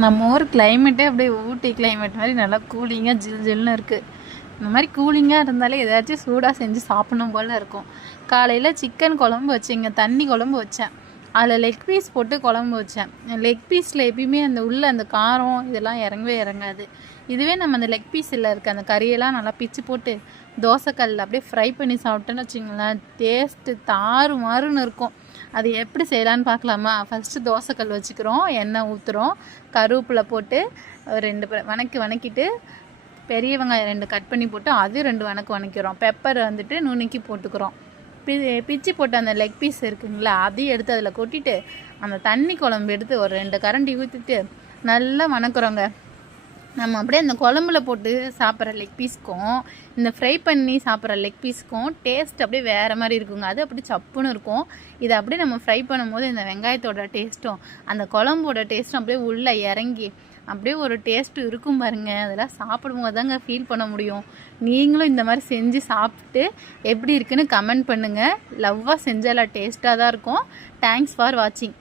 நம்ம ஊர் கிளைமேட்டே அப்படியே ஊட்டி கிளைமேட் மாதிரி நல்லா கூலிங்காக ஜில் ஜில்னு இருக்குது இந்த மாதிரி கூலிங்காக இருந்தாலே ஏதாச்சும் சூடாக செஞ்சு சாப்பிடணும் போல் இருக்கும். காலையில் சிக்கன் குழம்பு வச்சேங்க தண்ணி குழம்பு வச்சேன். அதில் லெக் பீஸ் போட்டு குழம்பு வச்சேன். லெக் பீஸில் எப்பயுமே அந்த உள்ள அந்த காரம் இதெல்லாம் இறங்கவே இறங்காது. இதுவே நம்ம அந்த லெக் பீஸில் இருக்க அந்த கறியெல்லாம் நல்லா பிச்சு போட்டு தோசைக்கல்லில் அப்படியே ஃப்ரை பண்ணி சாப்பிட்டோன்னு வச்சுங்களேன் டேஸ்ட்டு தாறு மாறுன்னு இருக்கும். அது எப்படி செய்யலான்னு பார்க்கலாமா? ஃபஸ்ட்டு தோசைக்கல் வச்சுக்கிறோம் எண்ணெய் ஊற்றுறோம் கருவேப்பிலை போட்டு ரெண்டு ப- வணக்கி வணக்கிட்டு பெரிய வெங்காயம் ரெண்டு கட் பண்ணி போட்டு அது ரெண்டு வணக்கு வணக்கிறோம். பெப்பர் வந்துட்டு நுணுக்கி போட்டுக்கிறோம். பி பிச்சு போட்ட அந்த லெக் பீஸ் இருக்குங்களா அதையும் எடுத்து அதில் கொட்டிட்டு அந்த தண்ணி குழம்பு எடுத்து ஒரு ரெண்டு கரண்டி ஊற்றிட்டு நல்லா வணக்குறோங்க. நம்ம அப்படியே அந்த குழம்புல போட்டு சாப்பிட்ற லெக் பீஸ்க்கும் இந்த ஃப்ரை பண்ணி சாப்பிட்ற லெக் பீஸ்க்கும் டேஸ்ட் அப்படியே வேறு மாதிரி இருக்குங்க. அது அப்படியே சப்புன்னு இருக்கும். இதை அப்படியே நம்ம ஃப்ரை பண்ணும்போது இந்த வெங்காயத்தோட டேஸ்ட்டும் அந்த குழம்போட டேஸ்ட்டும் அப்படியே உள்ளே இறங்கி அப்படியே ஒரு டேஸ்ட்டு இருக்கும் பாருங்க. அதெல்லாம் சாப்பிடும்போது தாங்க ஃபீல் பண்ண முடியும். நீங்களும் இந்த மாதிரி செஞ்சு சாப்பிட்டு எப்படி இருக்குன்னு கமெண்ட் பண்ணுங்கள் லவ்வாக செஞ்சால டேஸ்ட்டாக தான் இருக்கும். தேங்க்ஸ் ஃபார் வாட்சிங்